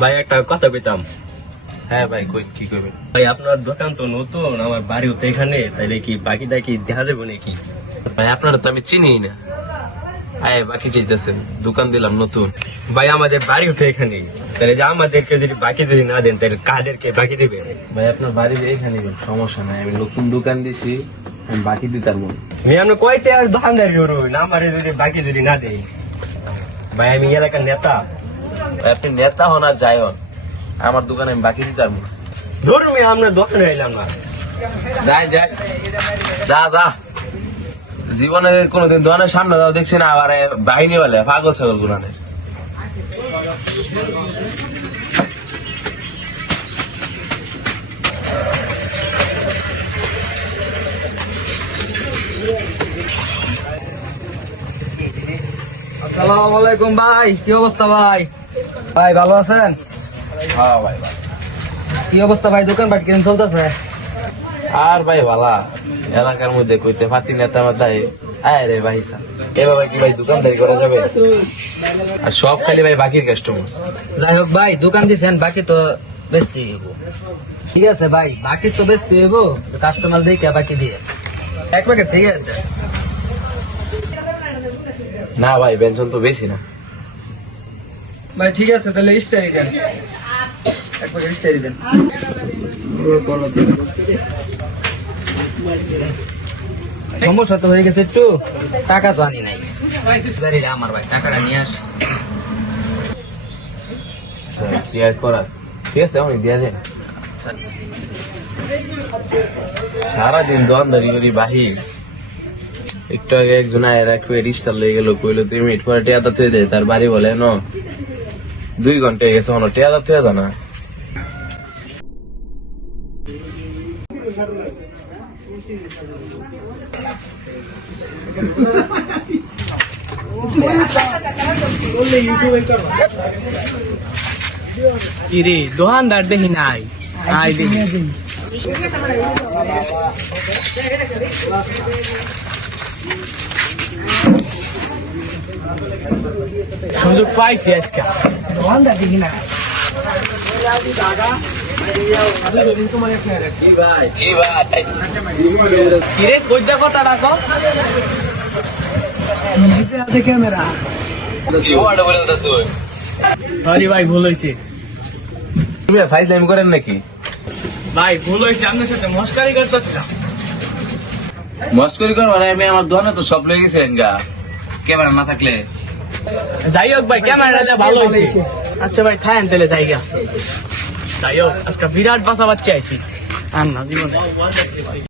ভাই একটা কথা কইতাম। হ্যাঁ ভাই, কই কি করবে? ভাই আপনার দোকান তো নতুন, আমার বাড়িও তো এখানে, তাইলে কি বাকিটা কি দেখা যাবে নাকি? ভাই আপনারা তো আমি চিনি না। আয় বাকি চাইতেছেন, দোকান দিলাম নতুন। ভাই আমাদের বাড়িও তো এখানে, তাহলে যে আমাদেরকে যদি বাকি যদি না দেন তাহলে কাদেরকে বাকি দেবে? ভাই আপনার বাড়ি এখানে, সমস্যা নাই, আমি নতুন দোকান দিছি, আমি বাকি দিতাম না। ভাই আমরা কয়টা আর দোকানদারি করবো না, আমারে যদি বাকি যদি না দেয়? ভাই আমি এলাকার নেতা। ভাই আপনি নেতা হন আর যাই হন, আমার দোকানে আমি বাকি দিতাম না। ধরুন আমরা দোকানে এলাম না। যাই যাই, যা যা। জীবনে কোনোদিন দোকানের সামনে যাও দেখছি না, আবার বাহিনী বলে পাগল ছাগল গুলানে। আসসালামু আলাইকুম ভাই, কি অবস্থা ভাই? ভাই ভালো আছেন? হ্যাঁ ভাই ভাই। কি অবস্থা ভাই, দোকান বাট কেমন চলতেছে? আর ভাই ভালা, এলাকার মধ্যে কইতে পাতি নেতা মাথায় আয় রে ভাই সা। এভাবে কি ভাই দোকানদারি করা যাবে? আর সব খালি ভাই বাকির কাস্টমার। যাই হোক ভাই, দোকান দিছেন, বাকি তো বেচতে হইব। ঠিক আছে ভাই, বাকি তো বেচতে হইব, কাস্টমার দেখে বাকি দিয়ে এক প্যাকেট সিগারেট দেন। না ভাই, বেঞ্চন তো বেশি না। ভাই ঠিক আছে, তাহলে স্টারি দেন, এক প্যাকেট স্টারি দেন। সমস্যা তো হয়ে গেছে একটু, টাকা তো আনি নাই। আমার ভাই টাকাটা নিয়ে আস। কি আর করার, ঠিক আছে আমি দিয়া যাই। সারাদিন দোকানদারি করি বাহি, একটু আগে একজন আয়ের একটু রিস্টার লেগে গেল, কইলো 2 মিনিট পরে টেয়াদা থুয়ে দেয়, তার বাড়ি বলে ন 2 ঘন্টা হয়ে গেছে, মনে টেয়াদা থুয়ে জানা। কিরে দোকানদার দেখি নাই, আই দেখি সুযোগ পাইছি আজকে, দোকানদার দেখি না। কিরে কইটা কথা রাখো, আছে ক্যামেরা। সরি ভাই, ভুল হয়েছে। তুমি ফাইজলামি করেন নাকি? ভাই ভুল হয়েছে, আপনার সাথে মস্কারি করতেছিলাম। মস্করি করবো না, আমি আমার দোকানে তো সব লয়ে গেছেন গা, ক্যামেরা না থাকলে। যাই হোক ভাই, ক্যামেরাটা ভালো হয়েছে। আচ্ছা ভাই থাকেন তাহলে জায়গা। যাই হোক, আজকে বিরাট বাসা বাচ্চা আইছি আর না জীবনে।